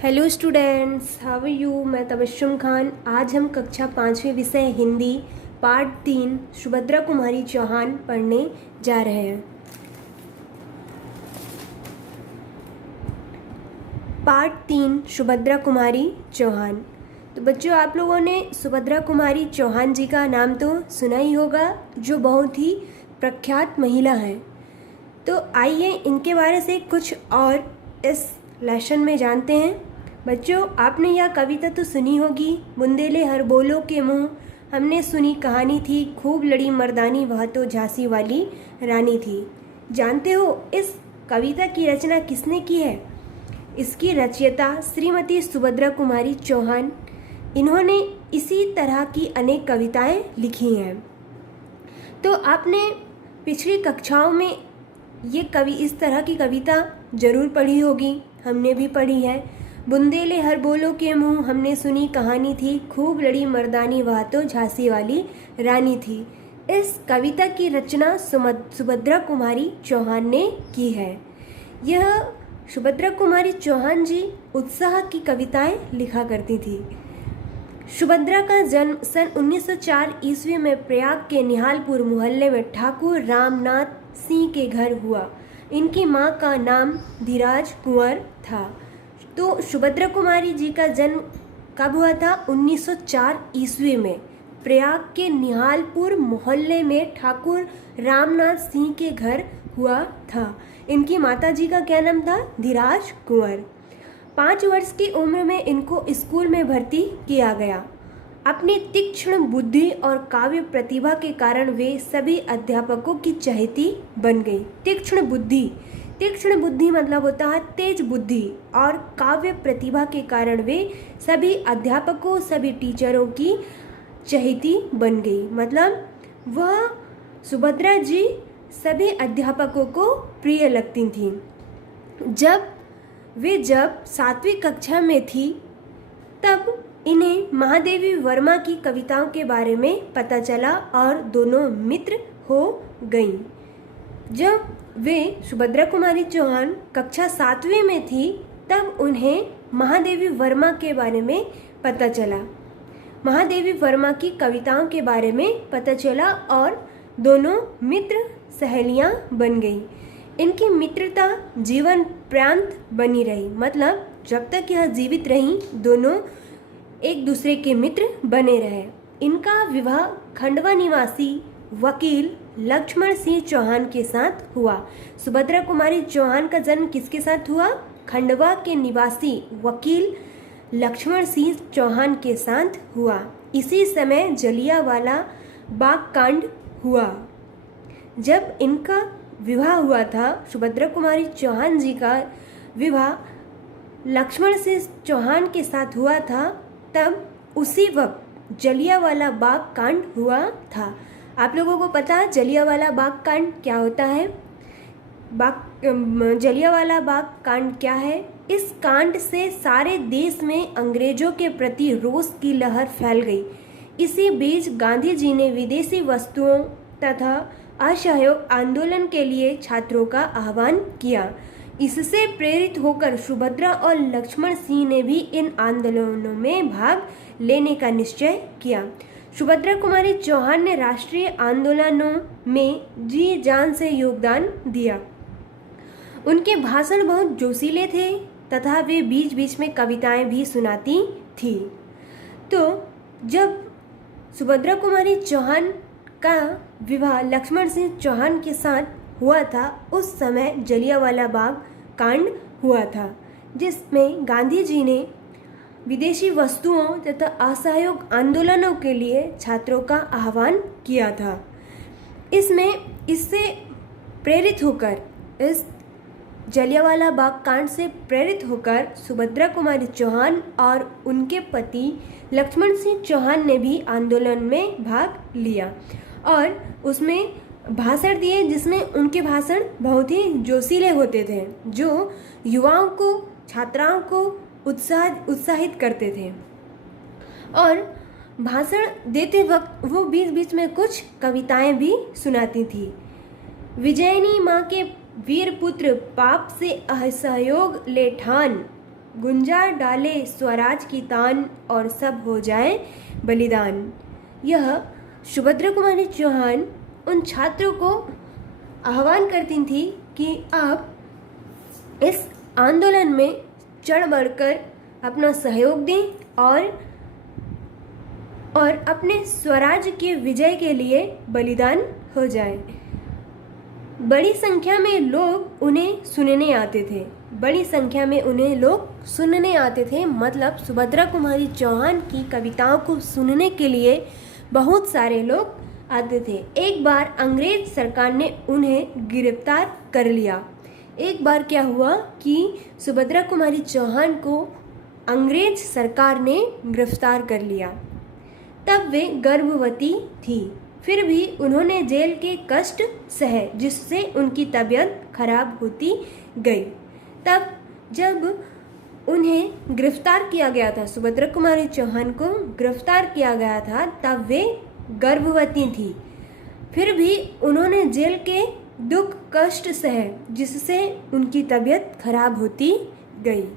Hello students, how are you. मैं तबस्सुम खान। आज हम कक्षा 5वीं विषय हिंदी पार्ट 3 सुभद्रा कुमारी चौहान पढ़ने जा रहे हैं। पार्ट 3 सुभद्रा कुमारी चौहान। तो बच्चों, आप लोगों ने सुभद्रा कुमारी चौहान जी का नाम तो सुना ही होगा, जो बहुत ही प्रख्यात महिला हैं। तो आइए इनके बारे से कुछ और इस लेसन में जानते हैं। बच्चों, आपने यह कविता तो सुनी होगी, बुंदेले हर बोलो के मुँह हमने सुनी कहानी थी, खूब लड़ी मर्दानी वह तो झांसी वाली रानी थी। जानते हो इस कविता की रचना किसने की है? इसकी रचयिता श्रीमती सुभद्रा कुमारी चौहान। इन्होंने इसी तरह की अनेक कविताएं लिखी हैं। तो आपने पिछली कक्षाओं में इस तरह की कविता जरूर पढ़ी होगी, हमने भी पढ़ी है। बुंदेले हर बोलो के मुँह हमने सुनी कहानी थी, खूब लड़ी मर्दानी वह तो झांसी वाली रानी थी। इस कविता की रचना सुभद्रा कुमारी चौहान ने की है। यह सुभद्रा कुमारी चौहान जी उत्साह की कविताएं लिखा करती थी। सुभद्रा का जन्म सन 1904 ईस्वी में प्रयाग के निहालपुर मोहल्ले में ठाकुर रामनाथ सिंह के घर हुआ। इनकी मां का नाम धीराज कुंवर था। तो सुभद्रा कुमारी जी का जन्म कब हुआ था? 1904 ईस्वी में प्रयाग के निहालपुर मोहल्ले में ठाकुर रामनाथ सिंह के घर हुआ था। इनकी माता जी का क्या नाम था? धीराज कुंवर। 5 वर्ष की उम्र में इनको स्कूल में भर्ती किया गया। अपनी तीक्ष्ण बुद्धि और काव्य प्रतिभा के कारण वे सभी अध्यापकों की चहेती बन गई। तीक्ष्ण बुद्धि मतलब होता है तेज बुद्धि, और काव्य प्रतिभा के कारण वे सभी अध्यापकों, सभी टीचरों की चहेती बन गई। मतलब वह सुभद्रा जी सभी अध्यापकों को प्रिय लगती थीं। जब 7वीं कक्षा में थी तब इन्हें महादेवी वर्मा की कविताओं के बारे में पता चला और दोनों मित्र हो गईं। जब वे सुभद्रा कुमारी चौहान कक्षा 7वीं में थी तब उन्हें महादेवी वर्मा के बारे में पता चला। महादेवी वर्मा की कविताओं के बारे में पता चला और दोनों मित्र सहेलियां बन गई। इनकी मित्रता जीवन पर्यंत बनी रही। मतलब जब तक यह जीवित रही दोनों एक दूसरे के मित्र बने रहे। इनका विवाह खंडवा निवासी वकील लक्ष्मण सिंह चौहान के साथ हुआ। सुभद्रा कुमारी चौहान का जन्म किसके साथ हुआ? खंडवा के निवासी वकील लक्ष्मण सिंह चौहान के साथ हुआ। इसी समय जलियांवाला बाग कांड हुआ। जब इनका विवाह हुआ था, सुभद्रा कुमारी चौहान जी का विवाह लक्ष्मण सिंह चौहान के साथ हुआ था, तब उसी वक्त जलियांवाला बाग कांड हुआ था। आप लोगों को पता है जलियांवाला बाग कांड क्या होता है? जलियांवाला बाग कांड क्या है? इस कांड से सारे देश में अंग्रेजों के प्रति रोष की लहर फैल गई। इसी बीच गांधी जी ने विदेशी वस्तुओं तथा असहयोग आंदोलन के लिए छात्रों का आह्वान किया। इससे प्रेरित होकर सुभद्रा और लक्ष्मण सिंह ने भी इन आंदोलनों में भाग लेने का निश्चय किया। सुभद्रा कुमारी चौहान ने राष्ट्रीय आंदोलनों में जी जान से योगदान दिया। उनके भाषण बहुत जोशीले थे तथा वे बीच बीच में कविताएं भी सुनाती थी। तो जब सुभद्रा कुमारी चौहान का विवाह लक्ष्मण सिंह चौहान के साथ हुआ था, उस समय जलियांवाला बाग कांड हुआ था, जिसमें गांधी जी ने विदेशी वस्तुओं तथा असहयोग आंदोलनों के लिए छात्रों का आह्वान किया था। इससे प्रेरित होकर, इस जलियांवाला बाग कांड से प्रेरित होकर सुभद्रा कुमारी चौहान और उनके पति लक्ष्मण सिंह चौहान ने भी आंदोलन में भाग लिया और उसमें भाषण दिए, जिसमें उनके भाषण बहुत ही जोशीले होते थे, जो युवाओं को, छात्राओं को उत्साहित करते थे। और भाषण देते वक्त वो बीच बीच में कुछ कविताएं भी सुनाती थी। विजयनी माँ के वीर पुत्र पाप से असहयोग ले ठान, गुंजा डाले स्वराज की तान और सब हो जाए बलिदान। यह सुभद्रा कुमारी चौहान उन छात्रों को आह्वान करती थी कि आप इस आंदोलन में चढ़ बढ़कर अपना सहयोग दें और अपने स्वराज के विजय के लिए बलिदान हो जाए। बड़ी संख्या में लोग उन्हें सुनने आते थे। बड़ी संख्या में उन्हें लोग सुनने आते थे, मतलब सुभद्रा कुमारी चौहान की कविताओं को सुनने के लिए बहुत सारे लोग आते थे। एक बार अंग्रेज सरकार ने उन्हें गिरफ्तार कर लिया। एक बार क्या हुआ कि सुभद्रा कुमारी चौहान को अंग्रेज सरकार ने गिरफ्तार कर लिया। तब वे गर्भवती थी, फिर भी उन्होंने जेल के कष्ट सहे, जिससे उनकी तबीयत खराब होती गई। तब जब उन्हें गिरफ्तार किया गया था, सुभद्रा कुमारी चौहान को गिरफ्तार किया गया था, तब वे गर्भवती थी, फिर भी उन्होंने जेल के दुख कष्ट सहे, जिससे उनकी तबीयत खराब होती गई।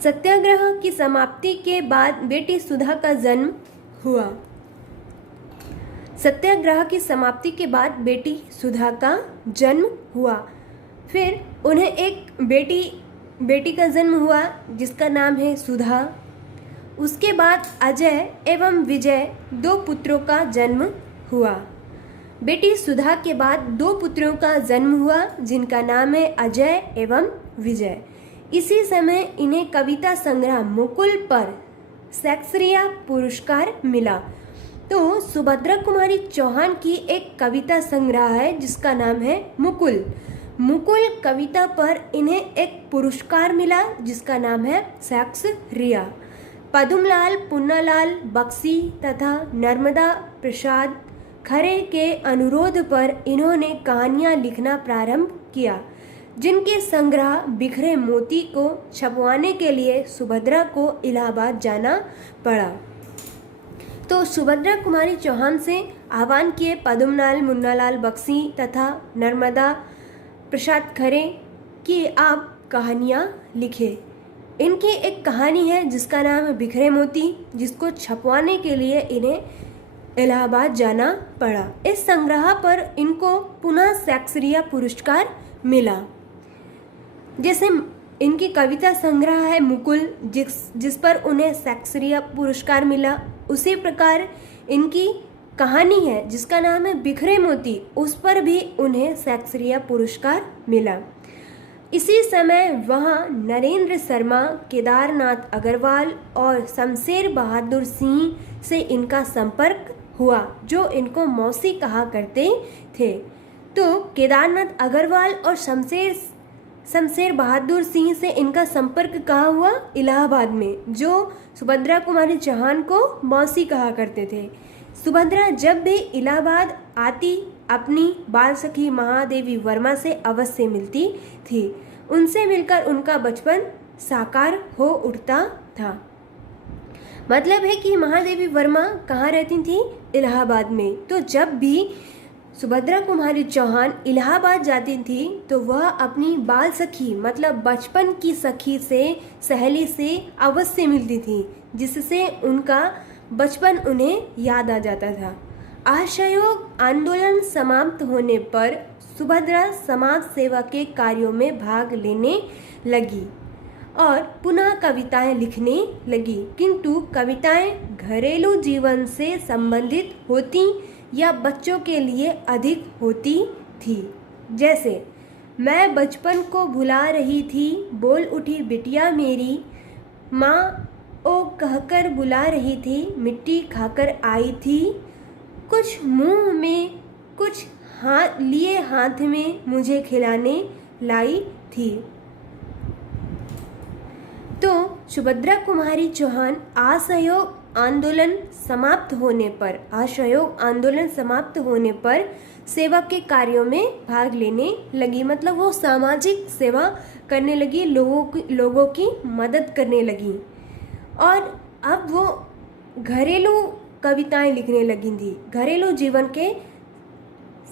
सत्याग्रह की समाप्ति के बाद बेटी सुधा का जन्म हुआ। सत्याग्रह की समाप्ति के बाद बेटी सुधा का जन्म हुआ। फिर उन्हें एक बेटी का जन्म हुआ जिसका नाम है सुधा। उसके बाद अजय एवं विजय 2 पुत्रों का जन्म हुआ। बेटी सुधा के बाद 2 पुत्रों का जन्म हुआ जिनका नाम है अजय एवं विजय। इसी समय इन्हें कविता संग्रह मुकुल पर शेक्सपियर पुरस्कार मिला। तो सुभद्रा कुमारी चौहान की एक कविता संग्रह है जिसका नाम है मुकुल। मुकुल कविता पर इन्हें एक पुरस्कार मिला जिसका नाम है शेक्सपियर। पद्मलाल पुन्नालाल बख्शी तथा नर्मदा प्रसाद खरे के अनुरोध पर इन्होंने कहानियाँ लिखना प्रारंभ किया, जिनके संग्रह बिखरे मोती को छपवाने के लिए सुभद्रा को इलाहाबाद जाना पड़ा। तो सुभद्रा कुमारी चौहान से आह्वान किए पद्मलाल मुन्नालाल बख्शी तथा नर्मदा प्रसाद खरे कि आप कहानियाँ लिखे। इनकी एक कहानी है जिसका नाम है बिखरे मोती, जिसको छपवाने के लिए इन्हें इलाहाबाद जाना पड़ा। इस संग्रह पर इनको पुनः शेक्सपियर पुरस्कार मिला। जैसे इनकी कविता संग्रह है मुकुल जिस पर उन्हें शेक्सपियर पुरस्कार मिला, उसी प्रकार इनकी कहानी है जिसका नाम है बिखरे मोती, उस पर भी उन्हें शेक्सपियर पुरस्कार मिला। इसी समय वहाँ नरेंद्र शर्मा, केदारनाथ अग्रवाल और शमशेर बहादुर सिंह से इनका संपर्क हुआ, जो इनको मौसी कहा करते थे। तो केदारनाथ अग्रवाल और शमशेर बहादुर सिंह से इनका संपर्क कहाँ हुआ? इलाहाबाद में, जो सुभद्रा कुमारी चौहान को मौसी कहा करते थे। सुभद्रा जब भी इलाहाबाद आती अपनी बाल सखी महादेवी वर्मा से अवश्य मिलती थी। उनसे मिलकर उनका बचपन साकार हो उठता था। मतलब है कि महादेवी वर्मा कहाँ रहती थी? इलाहाबाद में। तो जब भी सुभद्रा कुमारी चौहान इलाहाबाद जाती थी तो वह अपनी बाल सखी मतलब बचपन की सखी से, सहेली से अवश्य मिलती थी, जिससे उनका बचपन उन्हें याद आ जाता था। असहयोग आंदोलन समाप्त होने पर सुभद्रा समाज सेवा के कार्यों में भाग लेने लगी और पुनः कविताएं लिखने लगी, किंतु कविताएं घरेलू जीवन से संबंधित होती या बच्चों के लिए अधिक होती थी। जैसे मैं बचपन को भुला रही थी, बोल उठी बिटिया मेरी, माँ ओ कहकर बुला रही थी, मिट्टी खाकर आई थी, कुछ मुंह में कुछ हाथ में मुझे खिलाने लाई थी। तो सुभद्रा कुमारी चौहान असहयोग आंदोलन समाप्त होने पर सेवा के कार्यों में भाग लेने लगी। मतलब वो सामाजिक सेवा करने लगी, लोगों की मदद करने लगी। और अब वो घरेलू कविताएं लिखने लगी थी, घरेलू जीवन के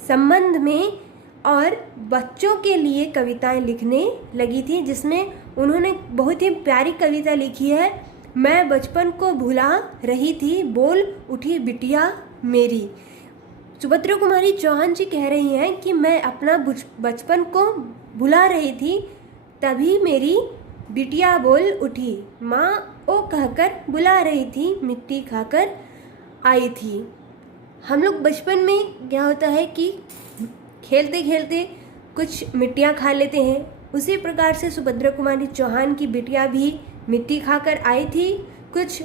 संबंध में और बच्चों के लिए कविताएं लिखने लगी थी, जिसमें उन्होंने बहुत ही प्यारी कविता लिखी है, मैं बचपन को भुला रही थी, बोल उठी बिटिया मेरी। सुभद्रा कुमारी चौहान जी कह रही हैं कि मैं अपना बचपन को भुला रही थी, तभी मेरी बिटिया बोल उठी, माँ ओ कहकर बुला रही थी, मिट्टी खाकर आई थी। हम लोग बचपन में क्या होता है कि खेलते खेलते कुछ मिट्टियाँ खा लेते हैं, उसी प्रकार से सुभद्रा कुमारी चौहान की बिटिया भी मिट्टी खाकर आई थी, कुछ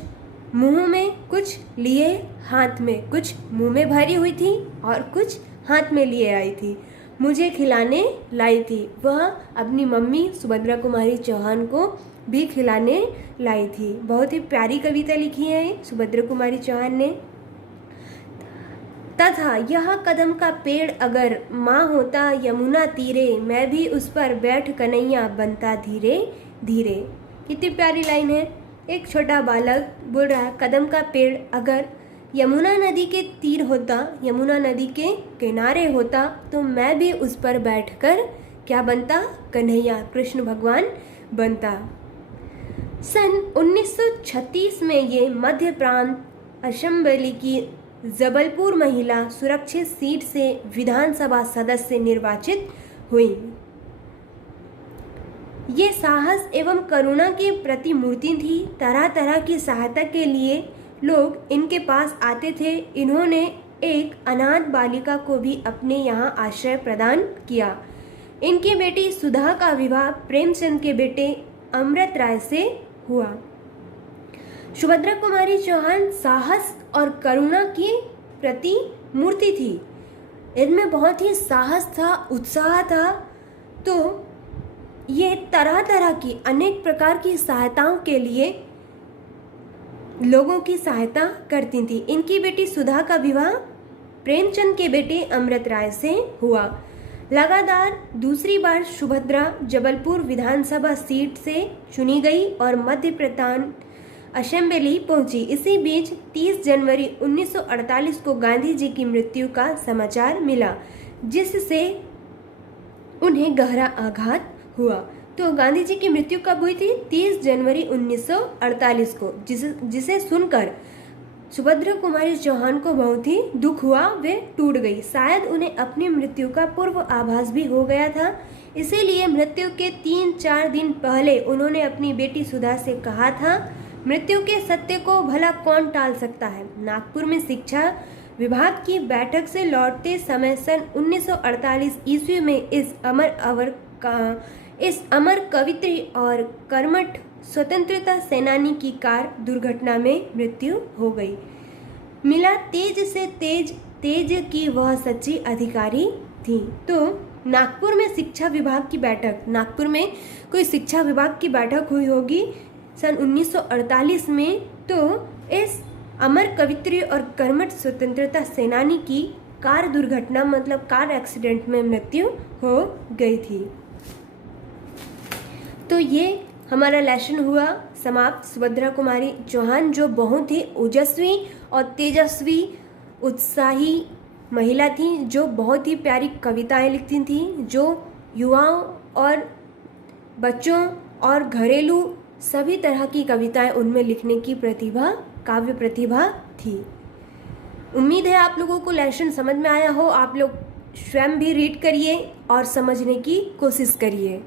मुंह में, कुछ लिए हाथ में, कुछ मुंह में भरी हुई थी और कुछ हाथ में लिए आई थी, मुझे खिलाने लाई थी। वह अपनी मम्मी सुभद्रा कुमारी चौहान को भी खिलाने लाई थी। बहुत ही प्यारी कविता लिखी है सुभद्रा कुमारी चौहान ने। तथा यह कदम का पेड़ अगर माँ होता यमुना तीरे, मैं भी उस पर बैठ कन्हैया बनता धीरे धीरे। कितनी प्यारी लाइन है। एक छोटा बालक बोल रहा है, कदम का पेड़ अगर यमुना नदी के तीर होता, यमुना नदी के किनारे होता, तो मैं भी उस पर बैठकर क्या बनता, कन्हैया, कृष्ण भगवान बनता। सन 1936 में ये मध्य प्रांत असेंबली की जबलपुर महिला सुरक्षित सीट से विधानसभा सदस्य निर्वाचित हुई। ये साहस एवं करुणा की प्रतिमूर्ति थी। तरह तरह की सहायता के लिए लोग इनके पास आते थे। इन्होंने एक अनाथ बालिका को भी अपने यहाँ आश्रय प्रदान किया। इनकी बेटी सुधा का विवाह प्रेमचंद के बेटे अमृत राय से हुआ। सुभद्रा कुमारी चौहान साहस और करुणा की प्रतिमूर्ति थी। इनमें बहुत ही साहस था, उत्साह था। तो ये तरह तरह की अनेक प्रकार की सहायताओं के लिए लोगों की सहायता करती थी। इनकी बेटी सुधा का विवाह प्रेमचंद के बेटे अमृत राय से हुआ। लगातार दूसरी बार सुभद्रा जबलपुर विधानसभा सीट से चुनी गई और मध्य प्रांत असेंबली पहुंची। इसी बीच 30 जनवरी 1948 को गांधी जी की मृत्यु का समाचार मिला, जिससे उन्हें गहरा आघात हुआ। तो गांधी जी की मृत्यु कब हुई थी? 30 जनवरी 1948 को, जिसे सुनकर सुभद्रा कुमारी चौहान को बहुत ही दुख हुआ, वे टूट गई। शायद उन्हें अपनी मृत्यु का पूर्व आभास भी हो गया था, इसीलिए मृत्यु के 3-4 दिन पहले उन्होंने अपनी बेटी सुधा से कहा था, मृत्यु के सत्य को भला कौन टाल सकता है। नागपुर में शिक्षा विभाग की बैठक से लौटते समय सन 1948 ईस्वी में इस अमर कवित्री और कर्मठ स्वतंत्रता सेनानी की कार दुर्घटना में मृत्यु हो गई। मिला तेज से तेज की वह सच्ची अधिकारी थी। तो नागपुर में शिक्षा विभाग की बैठक, नागपुर में कोई शिक्षा विभाग की बैठक हुई होगी सन 1948 में। तो इस अमर कवित्री और कर्मठ स्वतंत्रता सेनानी की कार दुर्घटना मतलब कार एक्सीडेंट में मृत्यु हो गई थी। तो ये हमारा लेसन हुआ समाप्त। सुभद्रा कुमारी चौहान जो बहुत ही ओजस्वी और तेजस्वी उत्साही महिला थी, जो बहुत ही प्यारी कविताएं लिखती थी, जो युवाओं और बच्चों और घरेलू सभी तरह की कविताएं उनमें लिखने की प्रतिभा, काव्य प्रतिभा थी। उम्मीद है आप लोगों को लेसन समझ में आया हो। आप लोग स्वयं भी रीड करिए और समझने की कोशिश करिए।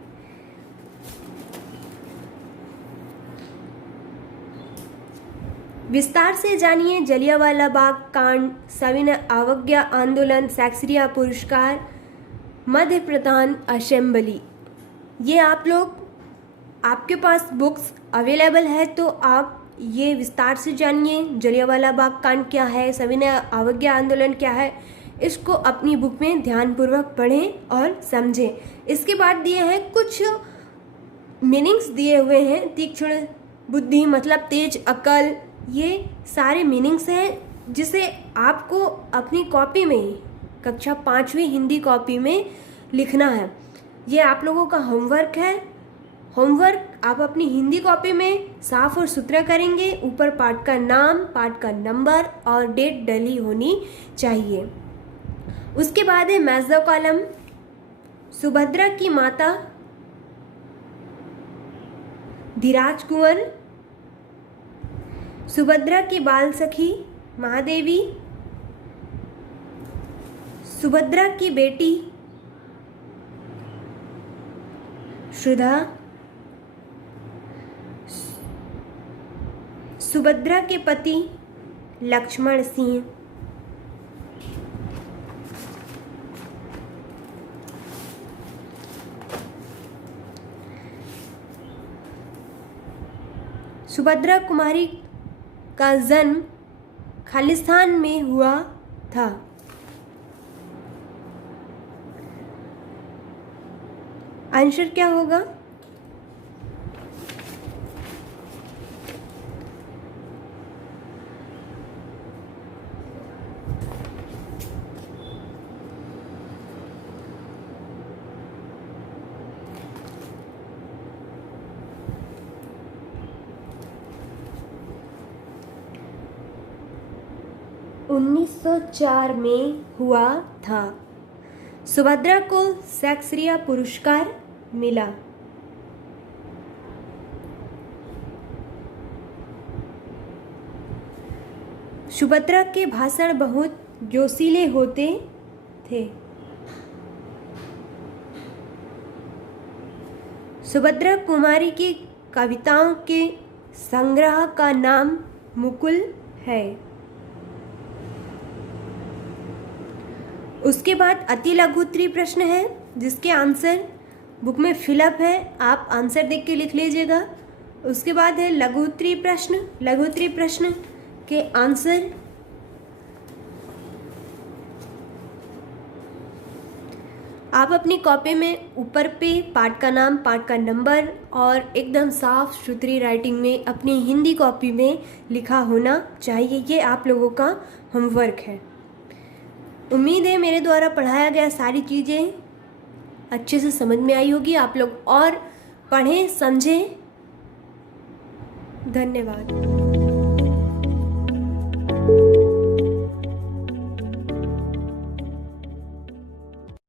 विस्तार से जानिए जलियांवाला बाग कांड, सविनय अवज्ञा आंदोलन, शैक्सपियर पुरस्कार, मध्य प्रांत असेंबली। ये आप लोग, आपके पास बुक्स अवेलेबल है तो आप ये विस्तार से जानिए। जलियांवाला बाग कांड क्या है, सविनय अवज्ञा आंदोलन क्या है, इसको अपनी बुक में ध्यानपूर्वक पढ़ें और समझें। इसके बाद दिए हैं कुछ मीनिंग्स दिए हुए हैं। तीक्ष्ण बुद्धि मतलब तेज अकल, ये सारे मीनिंग्स हैं जिसे आपको अपनी कॉपी में, कक्षा 5वीं हिंदी कॉपी में लिखना है। ये आप लोगों का होमवर्क है। होमवर्क आप अपनी हिंदी कॉपी में साफ और सुथरा करेंगे। ऊपर पाठ का नाम, पाठ का नंबर और डेट डली होनी चाहिए। उसके बाद है मैच द कॉलम। सुभद्रा की माता धीराज कुंवर, सुभद्रा की बाल सखी महादेवी, सुभद्रा की बेटी श्रद्धा, सुभद्रा के पति लक्ष्मण सिंह, सुभद्रा कुमारी का जन्म खालिस्तान में हुआ था। आंसर क्या होगा? (1904) में हुआ था। सुभद्रा को शेक्सपियर पुरस्कार मिला। सुभद्रा के भाषण बहुत जोशीले होते थे। सुभद्रा कुमारी की कविताओं के संग्रह का नाम मुकुल है। उसके बाद अति लघुत्तरीय प्रश्न है जिसके आंसर बुक में फिलअप है, आप आंसर देख के लिख लीजिएगा। उसके बाद है लघुत्तरीय प्रश्न। लघुत्तरीय प्रश्न के आंसर आप अपनी कॉपी में ऊपर पे पाठ का नाम, पाठ का नंबर और एकदम साफ सुथरी राइटिंग में अपनी हिंदी कॉपी में लिखा होना चाहिए। ये आप लोगों का होमवर्क है। उम्मीद है मेरे द्वारा पढ़ाया गया सारी चीज़ें अच्छे से समझ में आई होगी। आप लोग और पढ़ें, समझें। धन्यवाद।